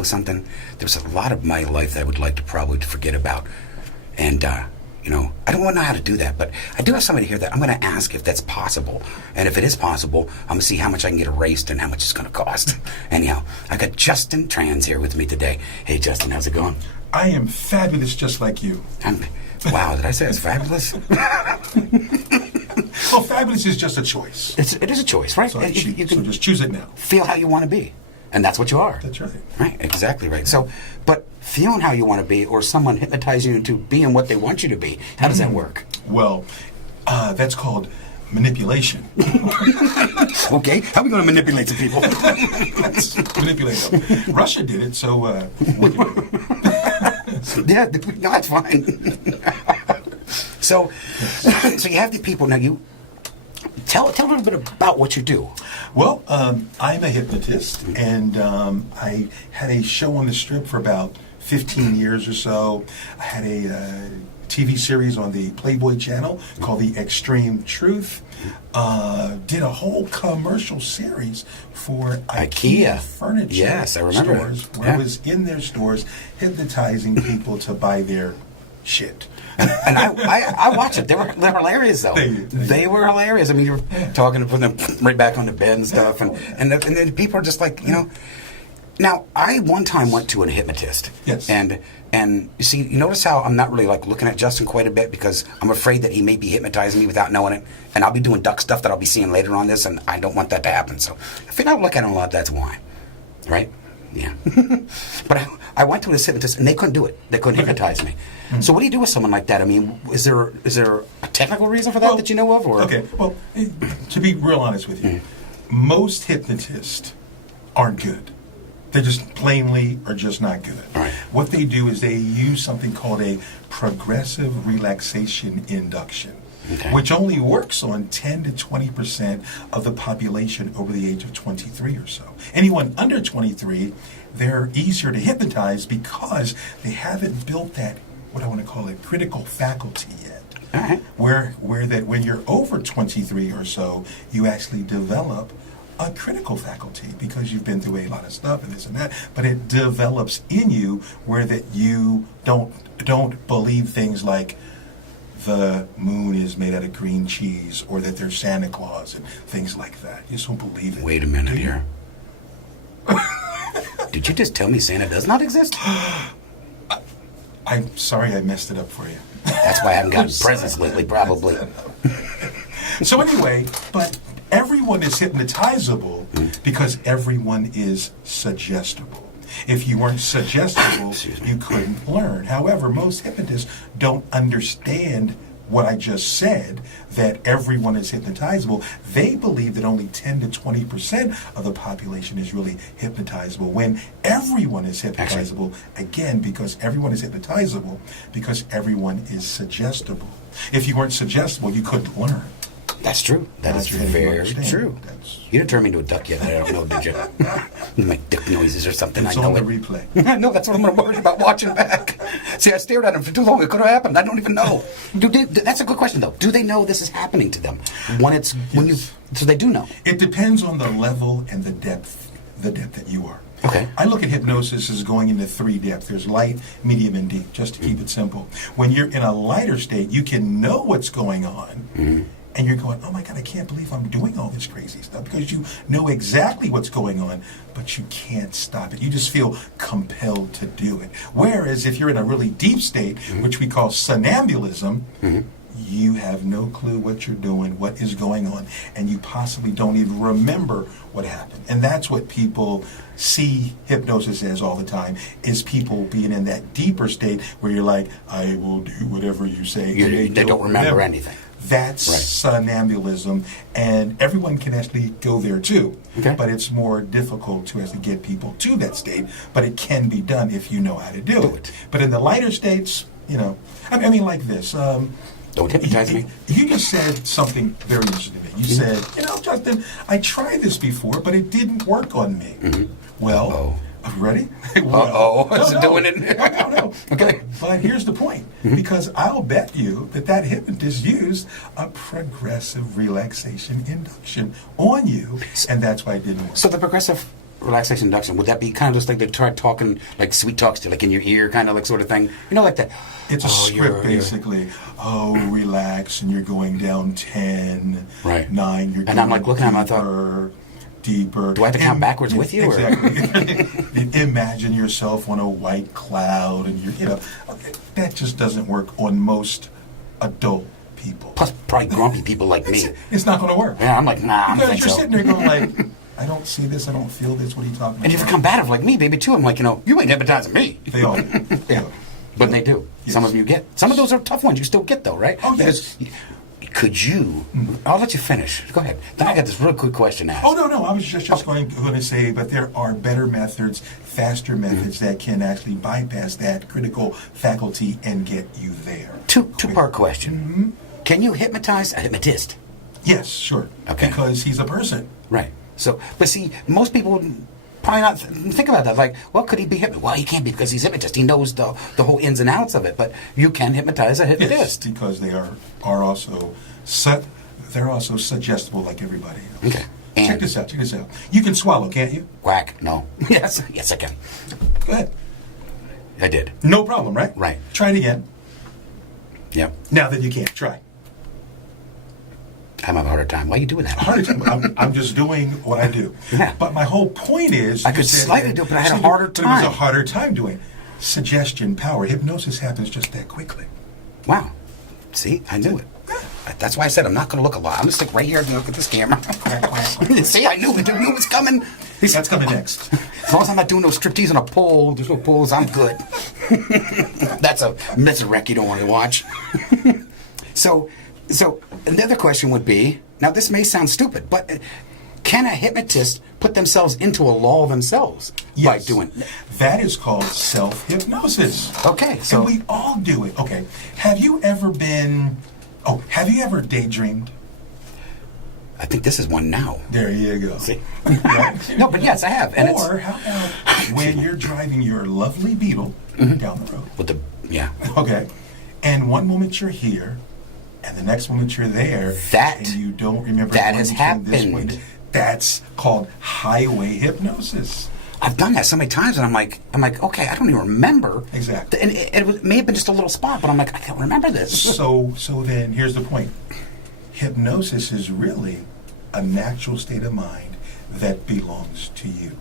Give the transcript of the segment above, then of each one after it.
know something? There's a lot of my life that I would like to probably forget about. And, you know, I don't know how to do that, but I do have somebody here that I'm going to ask if that's possible. And if it is possible, I'm going to see how much I can get erased and how much it's going to cost. Anyhow, I got Justin Tranz here with me today. Hey, Justin, how's it going? I am fabulous just like you. Wow, did I say it's fabulous? Well, fabulous is just a choice. It is a choice, right? So, you can just choose it now. Feel how you want to be. And that's what you are. That's right. Right, exactly right. So, but feeling how you want to be or someone hypnotizing you into being what they want you to be, how does that work? Well, that's called manipulation. Okay, how are we going to manipulate some people? Let's manipulate them. Russia did it, so what do you do? Yeah, no, that's fine. So you have the people. Now, you tell a little bit about what you do. Well, I'm a hypnotist, and I had a show on the Strip for about 15 years or so. I had a TV series on the Playboy channel called The Extreme Truth. Did a whole commercial series for Ikea furniture. Yes, I remember stores, where I was in their stores hypnotizing people to buy their shit. And I watched it. They're hilarious, though. They were hilarious. I mean, you're talking to put them right back on the bed and stuff, and then people are just like, you know. Now, I one time went to a hypnotist. Yes. And you see, you notice how I'm not really like looking at Justin quite a bit because I'm afraid that he may be hypnotizing me without knowing it, and I'll be doing duck stuff that I'll be seeing later on this, and I don't want that to happen. So if you don't look at him a lot, that's why, right? Yeah. But I went to a hypnotist, and they couldn't do it. They couldn't hypnotize me. Mm-hmm. So what do you do with someone like that? I mean, is there a technical reason for that that you know of? Or? Okay. Well, to be real honest with you, most hypnotists aren't good. They just plainly are just not good. Right. What they do is they use something called a progressive relaxation induction, which only works on 10 to 20% of the population over the age of 23 or so. Anyone under 23, they're easier to hypnotize because they haven't built that, what I want to call it, critical faculty yet. All right. Where that when you're over 23 or so, you actually develop a critical faculty because you've been through a lot of stuff and this and that, but it develops in you where that you don't believe things like the moon is made out of green cheese or that there's Santa Claus and things like that. You just don't believe it. Wait a minute here. Did you just tell me Santa does not exist? I'm sorry I messed it up for you. That's why I haven't gotten presents lately, probably. So anyway, but everyone is hypnotizable because everyone is suggestible. If you weren't suggestible, you couldn't learn. However, most hypnotists don't understand what I just said, that everyone is hypnotizable. They believe that only 10 to 20% of the population is really hypnotizable, when everyone is hypnotizable, again, because everyone is hypnotizable, because everyone is suggestible. If you weren't suggestible, you couldn't learn. That's true. That is very true. You didn't turn me into a duck yet. I don't know, did you? You make duck noises or something. It's I know on the it. replay. No, that's what I'm worried about watching back. See, I stared at him for too long. It could have happened. I don't even know. That's a good question, though. Do they know this is happening to them so they do know? It depends on the level and the depth that you are. Okay. I look at hypnosis as going into 3 depths. There's light, medium, and deep, just to keep it simple. When you're in a lighter state, you can know what's going on. And you're going, oh my God, I can't believe I'm doing all this crazy stuff, because you know exactly what's going on, but you can't stop it. You just feel compelled to do it. Whereas if you're in a really deep state, which we call somnambulism, you have no clue what you're doing, what is going on, and you possibly don't even remember what happened. And that's what people see hypnosis as all the time, is people being in that deeper state where you're like, I will do whatever you say. They don't remember anything. That's somnambulism, and everyone can actually go there too. Okay. But it's more difficult to actually get people to that state, but it can be done if you know how to do it. But in the lighter states, I mean like this. Don't hypnotize me. You just said something very interesting to me. You said, Justin, I tried this before, but it didn't work on me. Well, are you ready? Is it doing it? No. Okay. But here's the point. Because I'll bet you that hypnotist used a progressive relaxation induction on you, and that's why it didn't work. So the progressive relaxation induction, would that be kind of just like they try talking like sweet talks to like in your ear, kind of like sort of thing? You know, like that. It's a script, basically. Oh, relax, and you're going down 10, Right. 9, you're And I'm going like looking at him, I deeper, deeper. Do I have to count backwards with you? Exactly. Imagine yourself on a white cloud, and that just doesn't work on most adult people. Plus, probably grumpy people like me. It's not going to work. Yeah, I'm like, nah, I don't Because think you're so. sitting there going like, I don't see this, I don't feel this, what are you talking about? And if you're combative like me, baby, too, I'm like, you ain't hypnotizing me. They all do. Yeah. But they do. Yes. Some of them you get. Some of those are tough ones you still get, though, right? Oh, yes. Because could you... I'll let you finish. Go ahead. Then I got this real quick question to ask. Oh, no, I was just going to say, but there are better methods, faster methods that can actually bypass that critical faculty and get you there. Two-part question. Can you hypnotize a hypnotist? Yes, sure. Okay. Because he's a person. Right. So, but see, most people would probably not think about that. Like, well, could he be hypnotized? Well, he can't be because he's hypnotist. He knows the whole ins and outs of it. But you can hypnotize a Yes, hypnotist. because they are also they're also suggestible like everybody else. Okay. And Check this out. You can swallow, can't you? quack. No. Yes, I can. Go ahead. I did. No problem, right? Right. Try it again. Yep. Now that you can't. Try. I'm having a harder time. Why are you doing that? Harder time. I'm just doing what I do. Yeah. But my whole point is... I could you said slightly that- do it, but I had a so harder But it was a time. harder time doing it. Suggestion, power. Hypnosis happens just that quickly. Wow. See, I knew it. That's why I said I'm not going to look a lot. I'm going to stick right here and look at this camera. See, I knew it. I knew it was coming. That's coming next. As long as I'm not doing no striptease on a pole, there's no poles, I'm good. That's a wreck you don't want to watch. So another question would be, now this may sound stupid, but can a hypnotist put themselves into a law themselves by Yes. doing it? That is called self-hypnosis. Okay, so... And we all do it. Okay. Have you ever daydreamed? I think this is one now. There you go. See? Right? No, but yes, I have. And Or how about when you're driving your lovely Beetle down the road? with the... Yeah. Okay. And one moment you're here, and the next moment you're there, and you don't remember that going has between this happened. point. That's called highway hypnosis. I've done that so many times, and I'm like, okay, I don't even remember. Exactly. And it may have been just a little spot, but I'm like, I can't remember this. So then here's the point. Hypnosis is really a natural state of mind that belongs to you.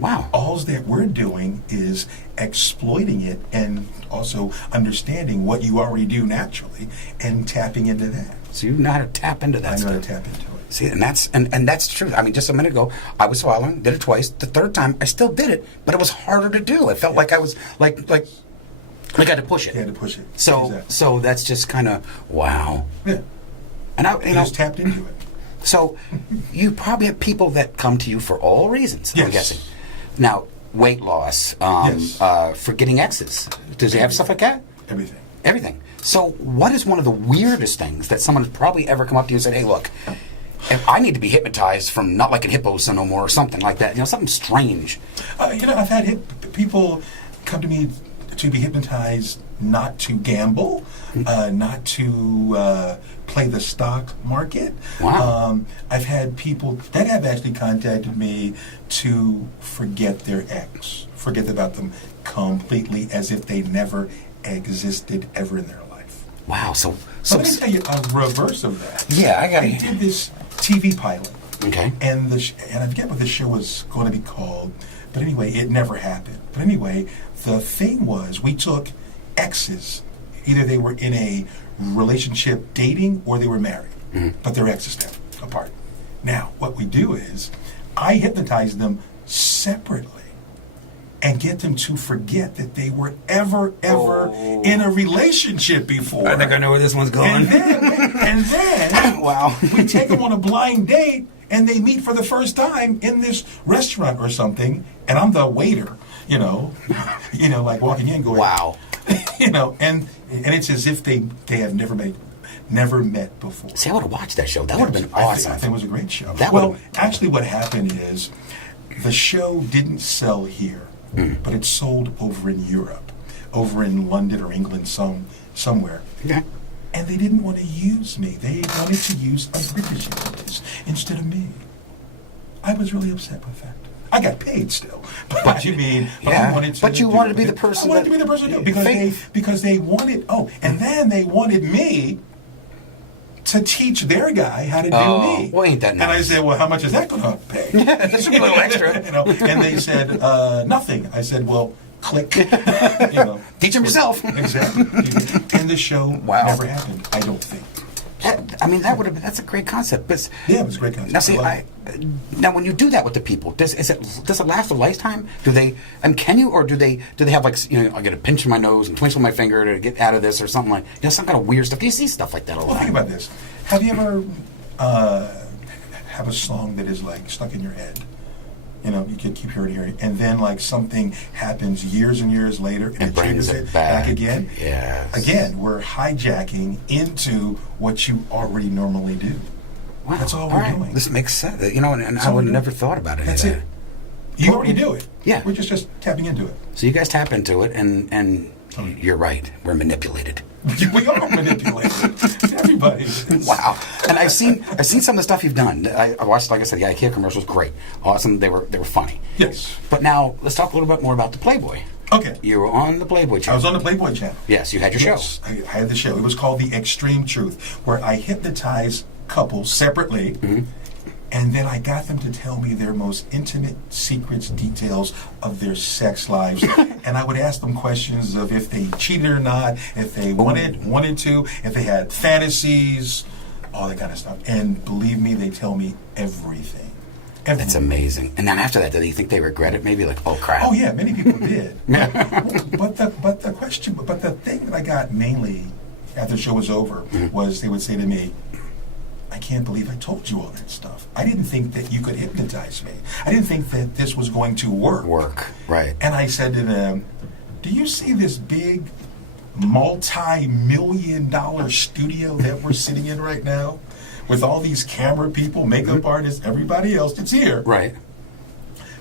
Wow. All that we're doing is exploiting it and also understanding what you already do naturally and tapping into that. So you know how to tap into that I know stuff. how to tap into it. See, and that's true. I mean, just a minute ago, I was swallowing, did it twice. The third time, I still did it, but it was harder to do. It felt like I was like I had to push it. You had to push it. So Exactly. so that's just kind of wow. Yeah. And You just tapped into it. so you probably have people that come to you for all reasons. I'm Yes. guessing. Now, weight loss, Yes. forgetting exes. Does he have stuff like that? Everything. Everything. So, what is one of the weirdest things that someone has probably ever come up to you and said, "Hey, look, if I need to be hypnotized from not like an hippos no more," or something like that? Something strange. I've had people come to me to be hypnotized not to gamble, not to play the stock market. Wow. I've had people that have actually contacted me to forget their ex, forget about them completely as if they never existed ever in their life. Wow. So Let me tell you a reverse of that. yeah, I got I it. did this TV pilot. Okay. And and I forget what the show was going to be called, but anyway, it never happened. But anyway, the thing was, we took exes, either they were in a relationship dating or they were married, but their exes now apart. Now, what we do is, I hypnotize them separately and get them to forget that they were ever in a relationship before. I think I know where this one's going. And then Wow. we take them on a blind date, and they meet for the first time in this restaurant or something, and I'm the waiter, like walking in going, Wow. and it's as if they have never met before. See, I would have watched that show. That would have been awesome. I think it was a great show. That well, would've- actually, what happened is the show didn't sell here, but it sold over in Europe, over in London or England, somewhere. Okay. And they didn't want to use me. They wanted to use a British hypnotist instead of me. I was really upset with that. I got paid still. But you mean, but yeah. I wanted to. But you wanted to be the person. I wanted to be the person to do it because they wanted. Oh, and then they wanted me to teach their guy how to do me. Well, ain't that nice? And I said, well, how much is that going to pay? That's a little extra. And they said, nothing. I said, well, click. Teach them yourself. Exactly. And the show never happened, I don't think. That's a great concept. But yeah, it was a great concept. Now, see, now when you do that with the people, does it last a lifetime? Do they? Can you, or do they have like I get a pinch in my nose and twinkle my finger to get out of this or something like some kind of weird stuff? Do you see stuff like that a lot? Well, think about this. Have you ever have a song that is like stuck in your head? You can keep hearing, and then like something happens years and years later, and it brings triggers it back again. Yes. Again, we're hijacking into what you already normally do. Wow. That's all we're doing. This makes sense. And I would have never thought about it. That's it. You already do it. Yeah. We're just tapping into it. So you guys tap into it, and you're right. We're manipulated. We are manipulated. Everybody is. Wow. And I've seen some of the stuff you've done. I watched, like I said, the Ikea commercials. Great, awesome. They were funny. Yes. But now let's talk a little bit more about the Playboy. Okay. You were on the Playboy channel. I was on the Playboy channel. Yes, you had your show. I had the show. It was called The Extreme Truth, where I hypnotized couples separately. Mm-hmm. And then I got them to tell me their most intimate secrets, details of their sex lives. And I would ask them questions of if they cheated or not, if they wanted to, if they had fantasies, all that kind of stuff. And believe me, they tell me everything. That's amazing. And then after that, do you think they regret it? Maybe like, oh crap. Oh yeah, many people did. but the thing that I got mainly after the show was over was they would say to me, I can't believe I told you all that stuff. I didn't think that you could hypnotize me. I didn't think that this was going to work. Right. And I said to them, do you see this big multi-million-dollar studio that we're sitting in right now? With all these camera people, makeup artists, everybody else that's here. Right.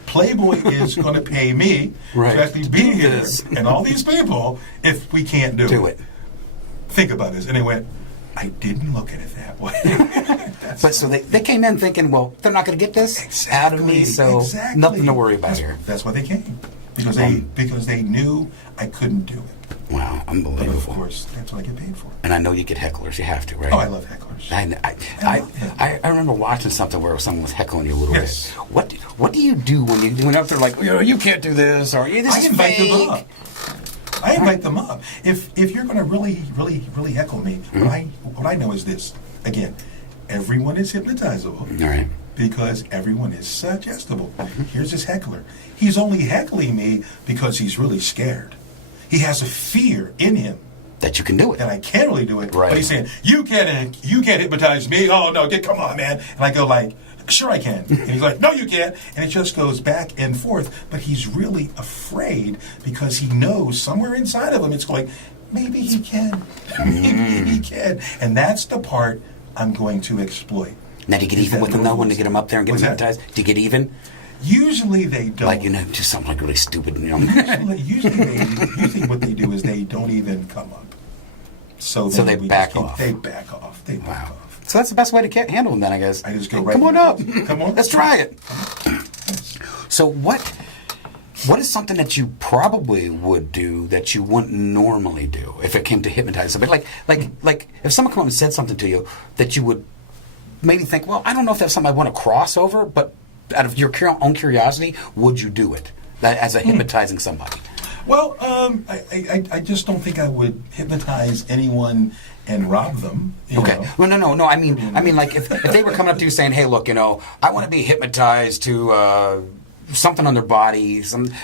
Playboy is going to pay me to actually be here and all these people if we can't do it. Think about this. And they went, I didn't look at it that way. But so they came in thinking, well, they're not going to get this out of me, so nothing to worry about here. That's why they came. Because they knew I couldn't do it. Wow, unbelievable. But of course, that's what I get paid for. And I know you get hecklers. You have to, right? Oh, I love hecklers. I remember watching something where someone was heckling you a little bit. What do you do when they're like, you can't do this, or this is fake? I invite them up. If you're going to really heckle me, what I know is this. Again, everyone is hypnotizable. All right. Because everyone is suggestible. Here's this heckler. He's only heckling me because he's really scared. He has a fear in him that you can do it. That I can't really do it. Right. But he's saying, you can't hypnotize me. Oh no, come on, man. And I go like, sure I can. And he's like, no, you can't. And it just goes back and forth. But he's really afraid because he knows somewhere inside of him it's going, maybe he can. Maybe he can. And that's the part I'm going to exploit. Now, do you get even with them, though, when they get them up there and get them hypnotized? Do you get even? Usually they don't. Like, do something like really stupid. Usually what they do is they don't even come up. So they back off. They back off. They back off. So that's the best way to handle them then, I guess. I just go right. Come on up. Come on. Let's try it. So what is something that you probably would do that you wouldn't normally do if it came to hypnotize somebody? Like if someone came up and said something to you that you would maybe think, well, I don't know if that's something I want to cross over, but out of your own curiosity, would you do it as a hypnotizing somebody? Well, I just don't think I would hypnotize anyone and rob them. Okay. Well, no. I mean, like if they were coming up to you saying, "Hey, look, I want to be hypnotized to something on their body,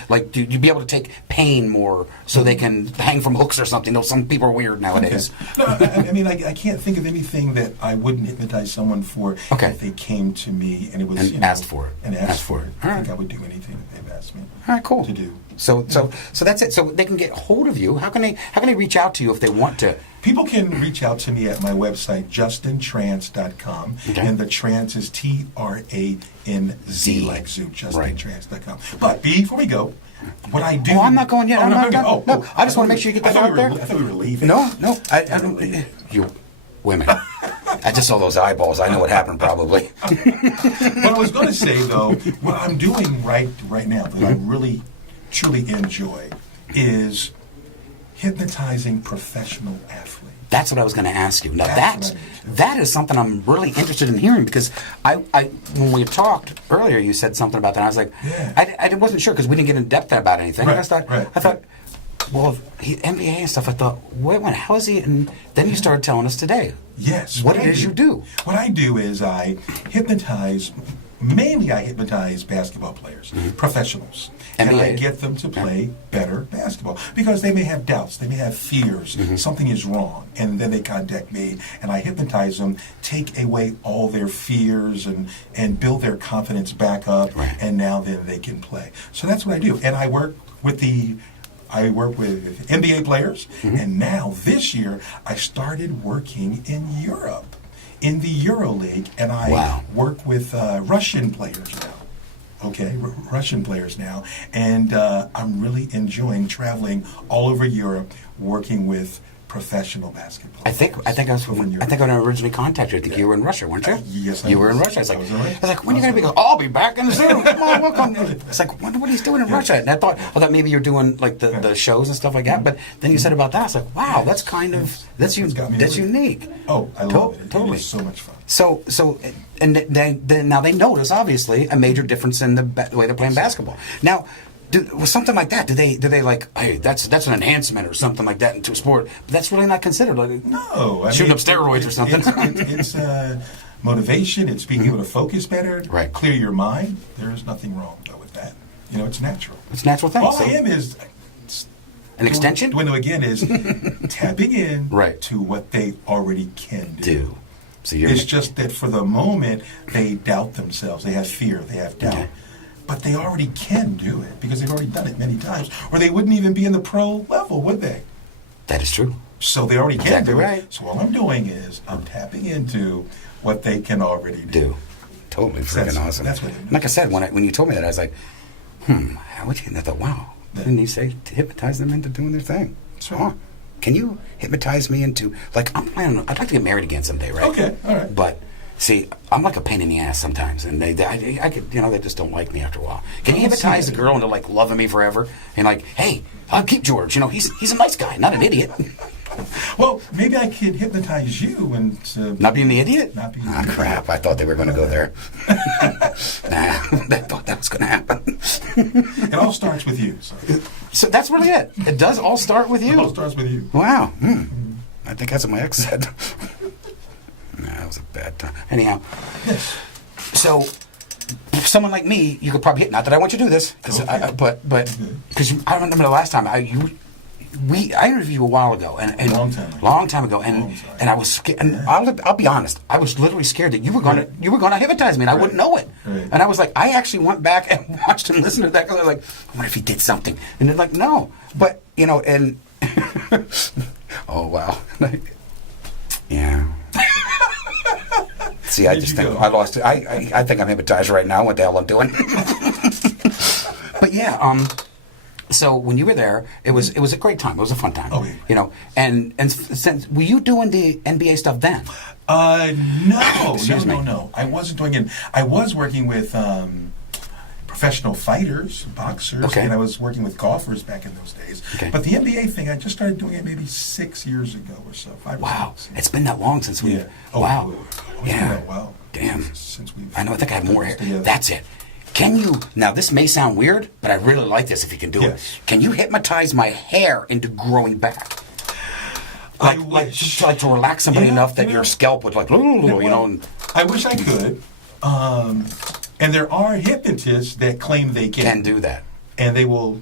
like you'd be able to take pain more, so they can hang from hooks or something." Though some people are weird nowadays. Okay. No, I can't think of anything that I wouldn't hypnotize someone for if they came to me and it was asked for it. And asked for it. I think I would do anything that they've asked me. All right, cool. To do. So that's it. So they can get hold of you. How can they reach out to you if they want to? People can reach out to me at my website, JustinTranz.com. Okay. And the Tranz is TRANZ, like zoo, JustinTranz.com. But before we go, what I do... Oh, I'm not going yet. No. I just want to make sure you get that out there. I thought we were leaving. No. I don't... You women. I just saw those eyeballs. I know what happened probably. What I was going to say, though, what I'm doing right now that I really, truly enjoy is hypnotizing professional athletes. That's what I was going to ask you. Now That's what I mean. that is something I'm really interested in hearing because I when we talked earlier, you said something about that. And I was like, Yeah. I wasn't sure because we didn't get in depth about anything. Right, And I thought, well, NBA and stuff. I thought, wait, how is he? And then you started telling us today. Yes. What it is you do. What I do is I hypnotize. Mainly, I hypnotize basketball players, professionals, and I NBA. get them to play better basketball because they may have doubts, they may have fears, something is wrong, and then they contact me, and I hypnotize them, take away all their fears, and build their confidence back up, Right. and now then they can play. So that's what I do, and I work with NBA players, and now this year I started working in Europe. In the EuroLeague, and I Wow. work with Russian players now. Okay, Russian players now, and I'm really enjoying traveling all over Europe, working with professional basketball. I think over in Europe. when I originally contacted you, I think you were in Russia, weren't you? Yes, I you were in was. Russia. I was like, I was in Russia. when are you going to be? He goes, I'll be back in soon. Come on, welcome. It's like, wonder what he's doing in Russia. And I thought maybe you're doing like the shows and stuff like that. But then you said about that, I was like, wow, that's kind of that's unique. Oh, I love it. Totally. It is so much fun. So, and now they notice obviously a major difference in the way they're playing basketball. Now, with something like that, do they like, hey, that's an enhancement or something like that into a sport? But that's really not considered like No, shooting up steroids or something. It's motivation. It's being able to focus better, Right. clear your mind. There is nothing wrong though with that. It's natural. It's a natural thing. All So- I am is An extension? Doing it again is tapping in Right. to what they already can do. So you're It's just that for the moment they doubt themselves. They have fear. They have doubt. Okay. But they already can do it because they've already done it many times. Or they wouldn't even be in the pro level, would they? that is true. So they already can Exactly do right. it. So all I'm doing is I'm tapping into what they can already do. Totally freaking That's- awesome. that's what it is. Like I said, when you told me that, I was like, how would you? And I thought, wow. Didn't he say to hypnotize them into doing their thing? That's right. Huh. Can you hypnotize me into like I'm planning? I'd like to get married again someday, right? Okay, all right. But see, I'm like a pain in the ass sometimes, and I could, they just don't like me after a while. Can you I don't see hypnotize the that. girl into like loving me forever? And like, hey, I'll keep George. He's a nice guy, not an idiot. Well, maybe I could hypnotize you and Not being the idiot? Not being Ah, the idiot. crap. I thought they were going to go there. I thought that was going to happen. It all starts with you. So. So that's really it. It does all start with It all you. starts with you. Wow. I think that's what my ex said. That was a bad time. Anyhow, Yes. so someone like me, you could probably hit. Not that I want you to do this, Okay. but because I remember the last time I interviewed you a while ago, and Long time ago. and I was scared. And I'll be honest, I was literally scared that you were gonna hypnotize me, and I wouldn't know it. Right. And I was like, I actually went back and watched and listened to that because I was like, I wonder if he did something, and they're like, no, but and oh wow, yeah. See, I Where'd just you think go? I lost it. I think I'm hypnotized right now. What the hell I'm doing? But yeah, so when you were there, it was a great time. It was a fun time. Oh, yeah. And since were you doing the NBA stuff then? No, me. no. I wasn't doing it. I was working with professional fighters, boxers, Okay. and I was working with golfers back in those days. Okay. But the NBA thing, I just started doing it maybe 6 years ago or so. 5 or Wow, 6. it's been that long since we. Yeah. Oh, Wow. It's been Yeah. that while. Damn. Since we've. I know. I think I have more hair. together. That's it. Can you now? This may sound weird, but I really like this. If you can do Yes. it, can you hypnotize my hair into growing back? I Like wish. just like to relax somebody Yeah, enough that yeah. your scalp would like, and I wish I could. And there are hypnotists that claim they can do that. and they will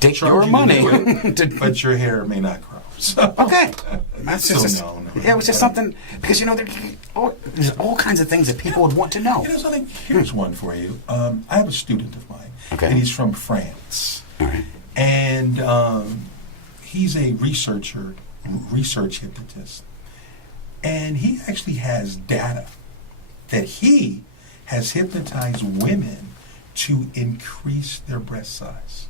Take charge your you money. to do it, but your hair may not grow. So. Okay. That's So just, no. yeah, it was just something because there's all kinds of things that people would want to know. Here's one for you. I have a student of mine, Okay. and he's from France, All right. and he's a research hypnotist, and he actually has data that he has hypnotized women to increase their breast size.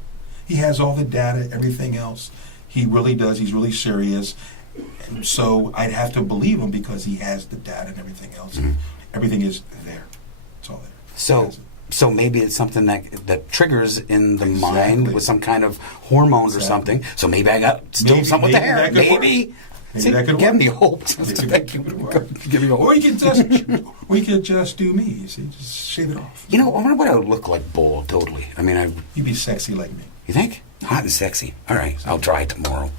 He has all the data, everything else. He really does. He's really serious. And so I'd have to believe him because he has the data and everything else. Everything is there. It's all there. So, That's it. so maybe it's something that triggers in the Exactly. mind with some kind of hormones or something. So maybe I got still Maybe- something with the maybe hair. that could Maybe. work. Maybe See, that could give work. me hope. Give me hope. Or we could just do me. You see, just shave it off. You know, I wonder what I would look like bald. Totally. I mean, You'd be sexy like me. you think? Hot and sexy. All right, I'll try it tomorrow.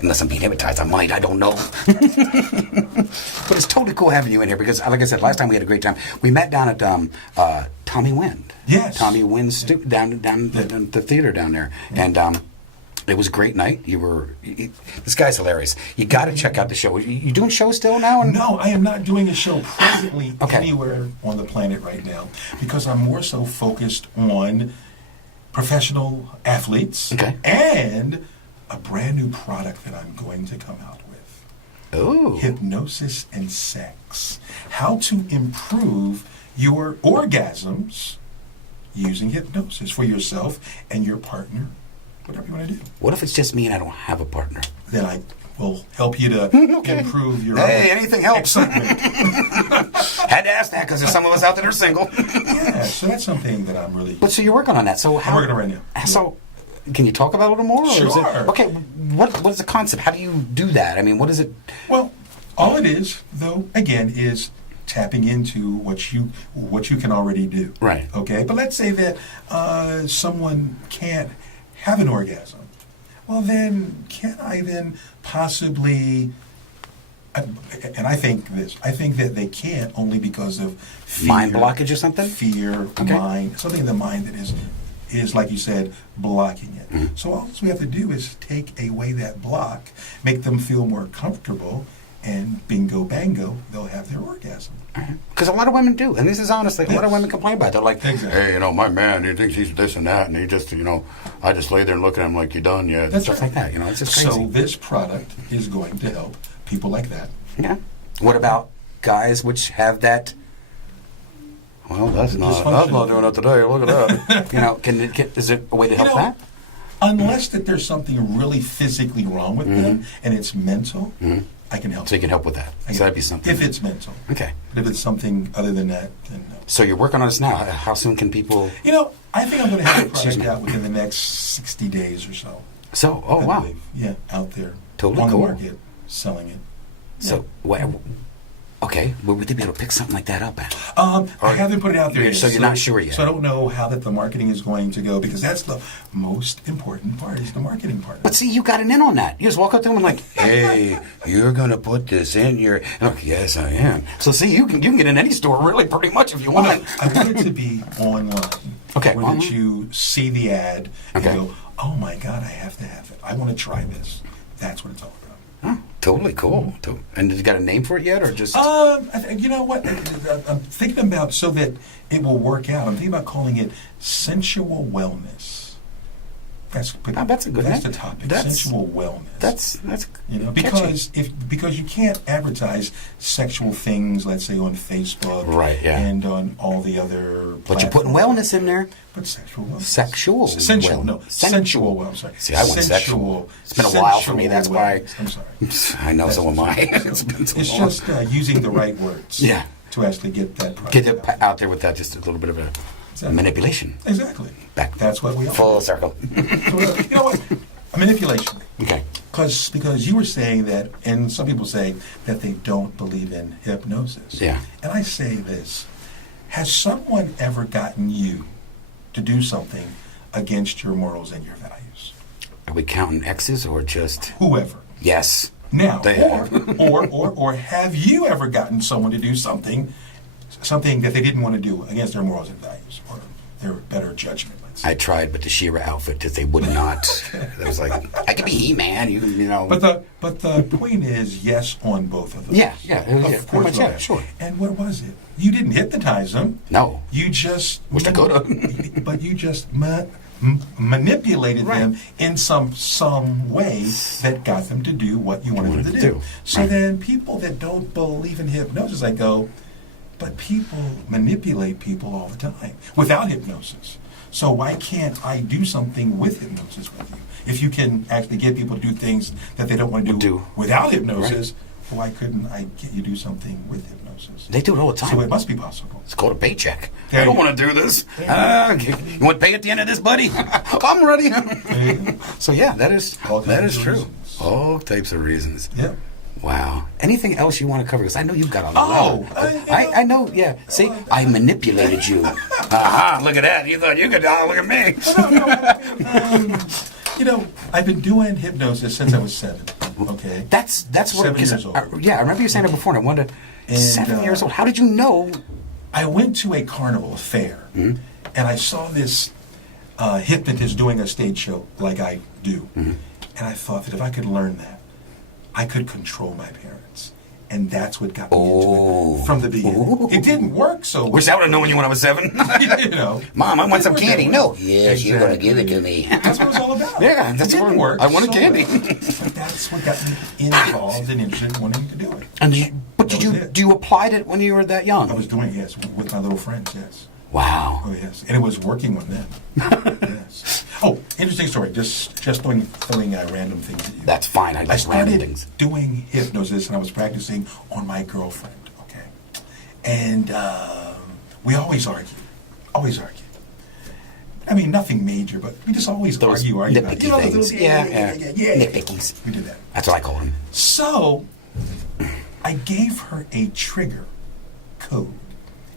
Unless I'm being hypnotized, I might. I don't know. But it's totally cool having you in here because, like I said, last time we had a great time. We met down at Tommy Wind. Yes. Tommy Wind's down the theater down there, and it was a great night. This guy's hilarious. You got to check out the show. You doing shows still now? No, I am not doing a show presently Okay. anywhere on the planet right now because I'm more so focused on professional athletes Okay. and a brand new product that I'm going to come out with. Oh. Hypnosis and sex. How to improve your orgasms using hypnosis for yourself and your partner, whatever you want to do. What if it's just me and I don't have a partner? Then I will help you to improve your Hey, anything helps. excitement. Had to ask that because there's some of us out there that are single. Yeah, so that's something that I'm really... But so you're working on that. So how? I'm working on it right now. So, can you talk about it a little more? Or is it, Sure. okay. What is the concept? How do you do that? I mean, what is it? Well, all it is, though, again, is tapping into what you can already do. Right. Okay. But let's say that someone can't have an orgasm. Well, then, can I then possibly? And I think that they can't only because of fear, Mind blockage or something? Fear, Okay. mind, something in the mind that is like you said, blocking it. Mm-hmm. So all we have to do is take away that block, make them feel more comfortable, and bingo bango, they'll have their orgasm. Because a lot of women do, and this is honestly, a lot of Yes. women complain about it. They're like, Exactly. hey, my man, he thinks he's this and that, and he just, I just lay there and look at him like, you done yet? That's Stuff right. like that, it's just crazy. So this product is going to help people like that. Yeah. What about guys which have that? Well, that's not Dysfunction. doing it today. Look at that. Is it a way to help that? Unless that there's something really physically wrong with them and it's mental, I can help. So you can help with that. So that'd be something. If it's mental. Okay. But if it's something other than that, then no. So you're working on this now. How soon can people? I think I'm going to have the Excuse product me. out within the next 60 days or so. So, I wow. believe. Yeah, out there. Totally on cool. the market, selling it. So, okay, where would they be able to pick something like that up at? I haven't put it out there yet. So you're not sure yet. So I don't know how that the marketing is going to go because that's the most important part is the marketing part. But see, you got an in on that. You just walk up to them and like, hey, you're gonna put this in your. And I'm like, yes, I am. So see, you can get in any store really pretty much if you Well, want. no, I want it to be online. Okay, I want online. you see the ad and Okay. go, oh my God, I have to have it. I want to try this. That's what it's all about. Oh, totally cool. And you got a name for it yet, or just? You know what? I'm thinking about so that it will work out. I'm thinking about calling it sensual wellness. That's a good That's name. the topic. That's- Sensual wellness. That's catchy. Because you can't advertise sexual things, let's say on Facebook, Right, yeah. and on all the other. But you're putting platforms. wellness in there. But sexual wellness. Sexual Sensual. well- No. sen- Sensual. Well, I'm sorry. See, I went sexual. It's been a while for me, that's sensual why- wellness. I'm sorry. I know, so am I. It's been so it's long. just using the right words. Yeah. To actually get that product Get it out there with that, just a little bit of a Exactly. manipulation. Exactly. Back. That's what we are. Full circle. So, you know what? A manipulation. Okay. Because you were saying that, and some people say that they don't believe in hypnosis. Yeah. And I say this: has someone ever gotten you to do something against your morals and your values? Are we counting X's or just? Whoever. Yes. Now, They have. or have you ever gotten someone to do something that they didn't want to do against their morals and values or their better judgment? Let's say. I tried, but the She-Ra outfit, just they would not. It was like, I could be He-Man, you know. But the point is yes on both of those. Yeah, Of pretty course, much, yeah, okay. sure. And what was it? You didn't hypnotize them. No. You just Wish I coulda. But you just manipulated Right. them in some way that got them to do what you wanted them to do. So Right. then people that don't believe in hypnosis, I go, but people manipulate people all the time without hypnosis. So why can't I do something with hypnosis with you? If you can actually get people to do things that they don't want to do without hypnosis, why couldn't I get you to do something with hypnosis? They do it all the time. So it must be possible. It's called a paycheck. There I don't you want to do this. You want to pay at the end of this, buddy? I'm ready. So yeah, that is true. Reasons. All types of reasons. Yep. Wow. Anything else you want to cover? Because I know you've got a Oh, lot. I know. Yeah. See, I manipulated you. Aha! Look at that. You thought you could. Look at me. I've been doing hypnosis since I was 7. Okay. That's what. 7 years old. Yeah, I remember you saying it before, and I wondered. 7 years old. How did you know? I went to a carnival, a fair, and I saw this hypnotist doing a stage show like I do, and I thought that if I could learn that, I could control my parents. And that's what got me into it from the beginning. It didn't work so well. Wish I would have known you when I was 7. Mom, I want some candy. No. Yes, you're going to give it to me. That's what it was all about. Yeah, that's what work. I wanted candy. But that's what got me involved and interested in wanting to do it. And do you applied it when you were that young? I was doing it, yes, with my little friends, yes. Wow. Oh, yes. And it was working with them. Yes. Oh, interesting story. Just throwing random things at you. That's fine. I like random things. Doing hypnosis, and I was practicing on my girlfriend, okay? And we always argue. Always argue. I mean, nothing major, but we just always argue. Nitpicky things. Yeah. Nitpickies. We do that. That's what I call them. So, I gave her a trigger code,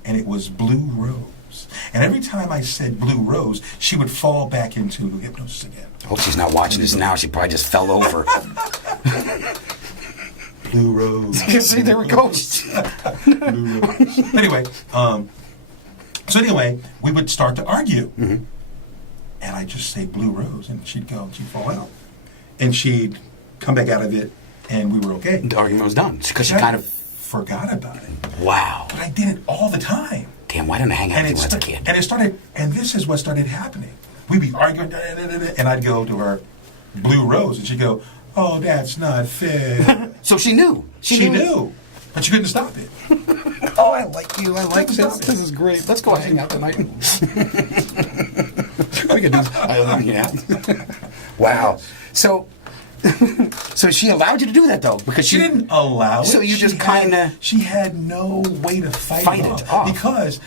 and it was Blue Rose. And every time I said Blue Rose, she would fall back into hypnosis again. I hope she's not watching this now. She probably just fell over. Blue Rose. See, there it goes. Blue Rose. Anyway, we would start to argue. And I'd just say Blue Rose, and she'd fall out. And she'd come back out of it, and we were okay. The argument was done. Because she kind of forgot about it. Wow. But I did it all the time. Damn, why didn't I hang out with you when I was a kid? And this is what started happening. We'd be arguing, and I'd go to her, Blue Rose, and she'd go, oh, that's not fair. So she knew. She knew. But she couldn't stop it. Oh, I like you. I like this. Stop it. This is great. Let's go hang out tonight. We can do yeah. Wow. So she allowed you to do that, though? Because she didn't allow it. So you just kind of... She had no way to fight it off. Because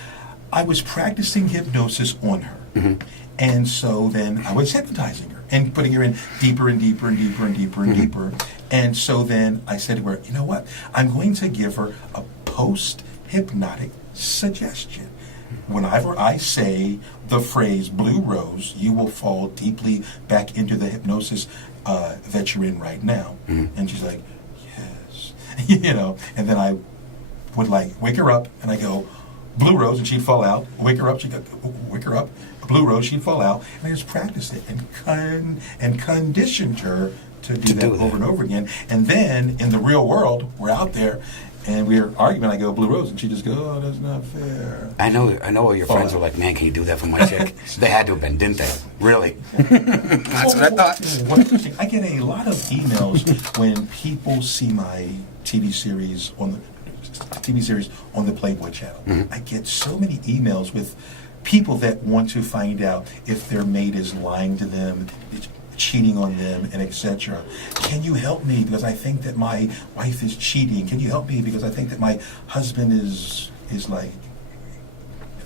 I was practicing hypnosis on her. And so then I was hypnotizing her and putting her in deeper and deeper and deeper and deeper and deeper. And so then I said to her, you know what? I'm going to give her a post-hypnotic suggestion. Whenever I say the phrase Blue Rose, you will fall deeply back into the hypnosis that you're in right now. And she's like, yes. And then I would wake her up and I go, Blue Rose, and she'd fall out. Wake her up, she'd go, wake her up. Blue Rose, she'd fall out. And I just practiced it and conditioned her to do that over and over again. And then in the real world, we're out there and we're arguing. I go, Blue Rose, and she just goes, oh, that's not fair. I know all your friends were like, man, can you do that for my chick? They had to have been, didn't they? Really? That's what I thought. What's interesting, I get a lot of emails when people see my TV series on the Playboy channel. I get so many emails with people that want to find out if their mate is lying to them, cheating on them, and etc. Can you help me because I think that my wife is cheating? Can you help me because I think that my husband is like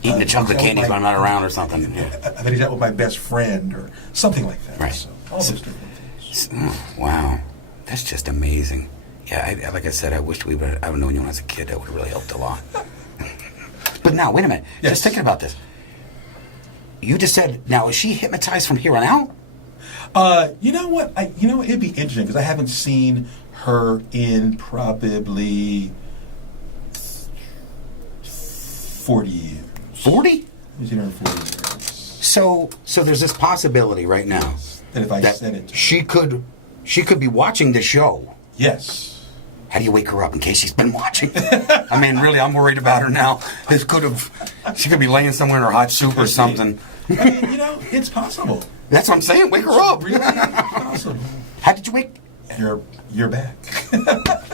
eating the chocolate candies when I'm not around or something? That he's out with my best friend or something like that. Right. So, all those different things. Wow, that's just amazing. Yeah, like I said, I wished I would have known you when I was a kid. That would have really helped a lot. But now, wait a minute. Yes. Just thinking about this. You just said, now, is she hypnotized from here on out? You know what? It'd be interesting because I haven't seen her in probably 40 years. 40? I haven't seen her in 40 years. So there's this possibility right now That if I said it to her. she could be watching the show. Yes. How do you wake her up in case she's been watching? I mean, really, I'm worried about her now. She could be laying somewhere in her hot soup or something. I mean, it's possible. That's what I'm saying. Wake her up. Really possible. How did you wake? You're back.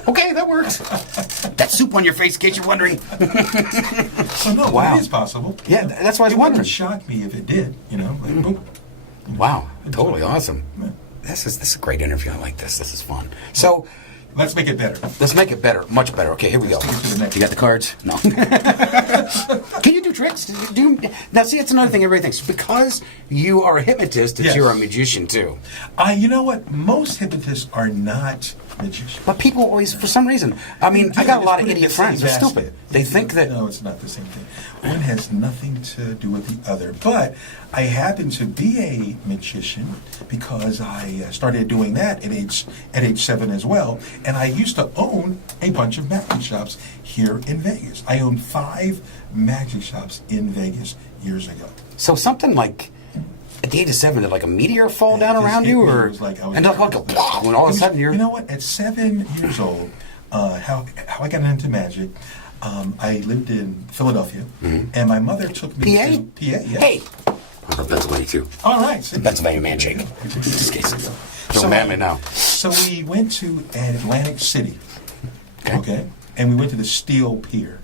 Okay, that works. That soup on your face, in case you're wondering. So no, Wow. it is possible. Yeah, that's why I was It wondering. wouldn't shock me if it did. boom. Wow, totally awesome. Yeah. This is a great interview. I like this. This is fun. So Let's make it better. let's make it better, much better. Okay, here we go. Let's take it to the next You got the cards? No. Can you do tricks? Now, see, it's another thing everybody thinks. Because you are a hypnotist, that Yes. you're a magician too. You know what? Most hypnotists are not magicians. But people always, for some reason, I mean, I got a lot of idiot friends. They're stupid. They think that. No, it's not the same thing. One has nothing to do with the other. But I happen to be a magician because I started doing that at age 7 as well. And I used to own a bunch of magic shops here in Vegas. I owned 5 magic shops in Vegas years ago. So something like. At the age of 7, did like a meteor fall down around you, or It was like I was, and like when all of a sudden you're. You know what? At 7 years old, how I got into magic. I lived in Philadelphia, and my mother took me PA? to PA. Yeah. Hey, I'm from Pennsylvania too. All right. So, Pennsylvania man shake. Just in case. Don't So- man me now. so we went to Atlantic City. Okay. And we went to the Steel Pier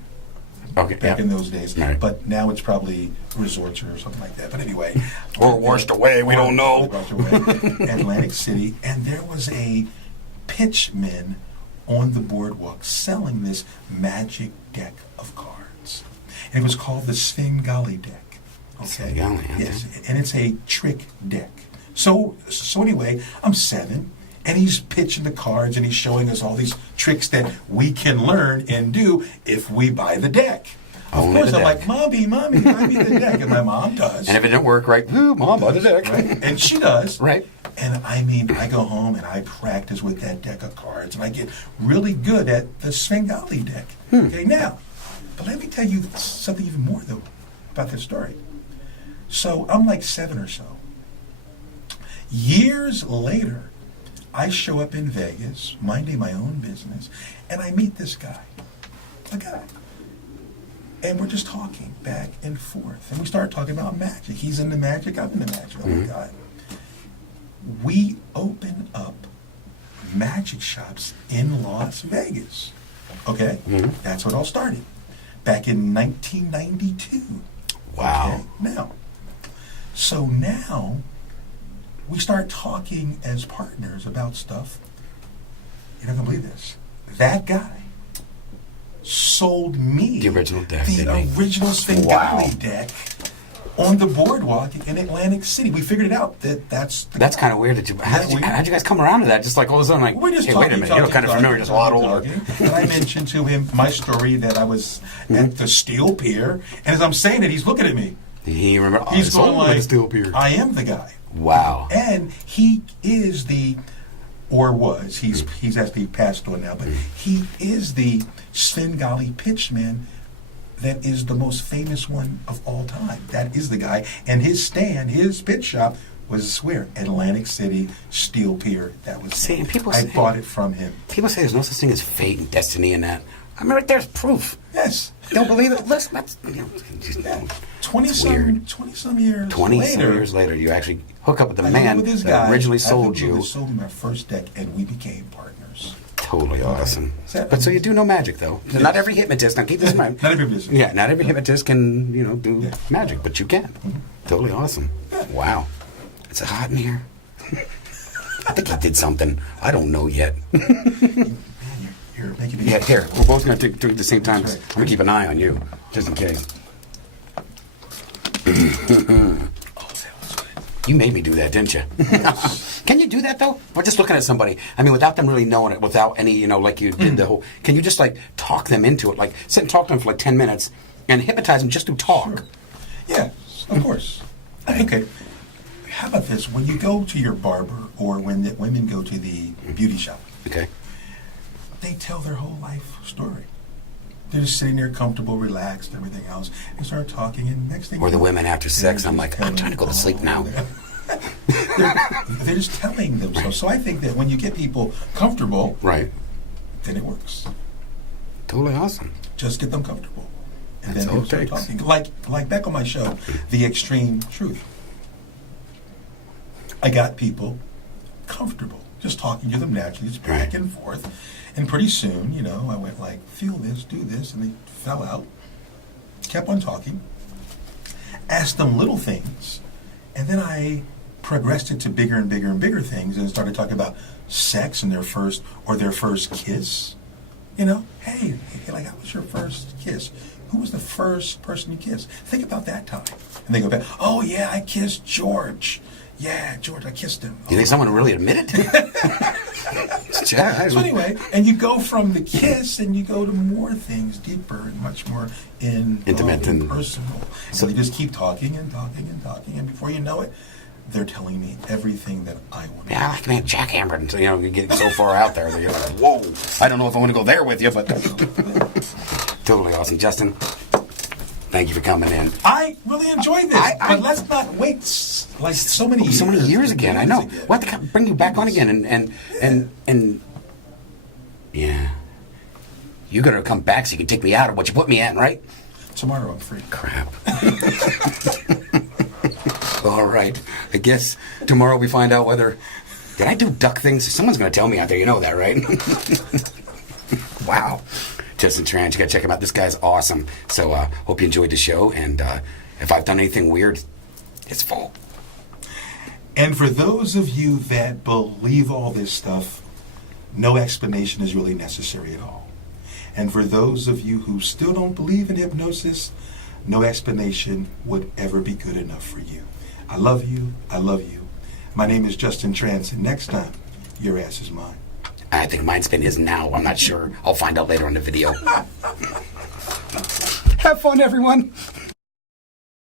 Okay. back Yeah. in those days. Right. But now it's probably resorts or something like that. But anyway. Or washed away. We don't know. Washed away. Atlantic City. And there was a pitchman on the boardwalk selling this magic deck of cards. And it was called the Svengali deck. Okay. Svengali, okay. Yes. And it's a trick deck. So anyway, I'm 7. And he's pitching the cards and he's showing us all these tricks that we can learn and do if we buy the deck. Of Only course, the I'm deck. like, Mommy, buy me the deck. And my mom does. And if it didn't work right, ooh, Mom, buy the deck. Right? And she does. Right. And I mean, I go home and I practice with that deck of cards and I get really good at the Svengali deck. Okay, now, but let me tell you something even more, though, about this story. So I'm like 7 or so. Years later, I show up in Vegas, minding my own business, and I meet this guy, a guy. And we're just talking back and forth. And we start talking about magic. He's into magic, I'm into magic. Oh my God. We open up magic shops in Las Vegas. Okay? That's what all started. Back in 1992. Wow. Okay? Now, we start talking as partners about stuff. You're not going to believe this. That guy sold me The original deck, the didn't he? original Svengali Wow. deck on the boardwalk in Atlantic City. We figured it out that's the That's guy. kind of weird. How'd you guys come around to that? Just like all of a sudden, like, We're just hey, talking, wait a minute, you look kind of familiar, just a lot older. And I mentioned to him my story that I was at the Steel Pier, and as I'm saying it, he's looking at me. He remember. Oh, He's it's going old, like, but it's still appeared. I am the guy. Wow. And he is he's actually passed on now, but he is the Svengali pitchman that is the most famous one of all time. That is the guy. And his pitch shop was where? Atlantic City, Steel Pier. That was See, him. and people I say- bought it from him. People say there's no such thing as fate and destiny and that. I mean, right there's proof. Yes. Don't believe it? Listen, that's Yeah. 20 weird. some years 20 later. years later, you actually hook up with the I man with this that guy. originally I sold you. sold me my first deck, and we became partners. Totally awesome. So- But so you do know magic, though. Yes. Not every hypnotist. Now keep this in mind. Not every business. Yeah, not every hypnotist can, do Yeah. magic, but you can. Totally awesome. Wow. Is it hot in here? I think he did something. I don't know yet. Man, you're making me. Yeah, here. We're both going to drink at the same time. That's right. I'm going to keep an eye on you, just in case. Oh, that was good. You made me do that, didn't you? Can you do that, though? Or just looking at somebody, I mean, without them really knowing it, without any, like you did the whole... Can you just, talk them into it? Like, sit and talk to them for, 10 minutes and hypnotize them just through talk? Sure. Yes, of course. Okay. How about this? When you go to your barber or when the women go to the beauty shop, Okay. they tell their whole life story. They're just sitting there comfortable, relaxed, everything else. They start talking, and next thing Or you the know, women after sex, they're I'm just like, I'm trying to go to sleep now. they're just telling themselves. So I think that when you get people comfortable, Right. then it works. Totally awesome. Just get them comfortable. And That's then all they'll it start takes. talking. Like back on my show, The Extreme Truth. I got people comfortable, just talking to them naturally, just back Right. and forth. And pretty soon, I went like, feel this, do this, and they fell out. Kept on talking. Asked them little things, And then I progressed it to bigger and bigger and bigger things and started talking about sex and their first kiss. You know, hey, like, how was your first kiss? Who was the first person you kissed? Think about that time. And they go back, oh, yeah, I kissed George. Yeah, George, I kissed him. You think someone would really admit it? So anyway, and you go from the kiss and you go to more things, deeper and much more Intimate and and personal. So you just keep talking and talking and talking, and before you know it, they're telling me everything that I want to Yeah, I like being jackhammered until, you know, you get so far out there that you're like, whoa, I don't know if I want to go there with you, but totally awesome. Justin, thank you for coming in. I really enjoyed this, but let's not wait like so many years again. I know. We'll have to bring you back on again, and yeah, you're gonna come back so you can take me out of what you put me in, right? Tomorrow I'm free. Crap. All right. I guess tomorrow we find out whether did I do duck things. Someone's gonna tell me out there. You know that, right? Wow. Justin Tranz, you gotta check him out. This guy's awesome. So hope you enjoyed the show. And if I've done anything weird, it's fault. And for those of you that believe all this stuff, no explanation is really necessary at all. And for those of you who still don't believe in hypnosis, no explanation would ever be good enough for you. I love you. I love you. My name is Justin Tranz, and next time, your ass is mine. I think mine's been is now. I'm not sure. I'll find out later on the video. Have fun, everyone.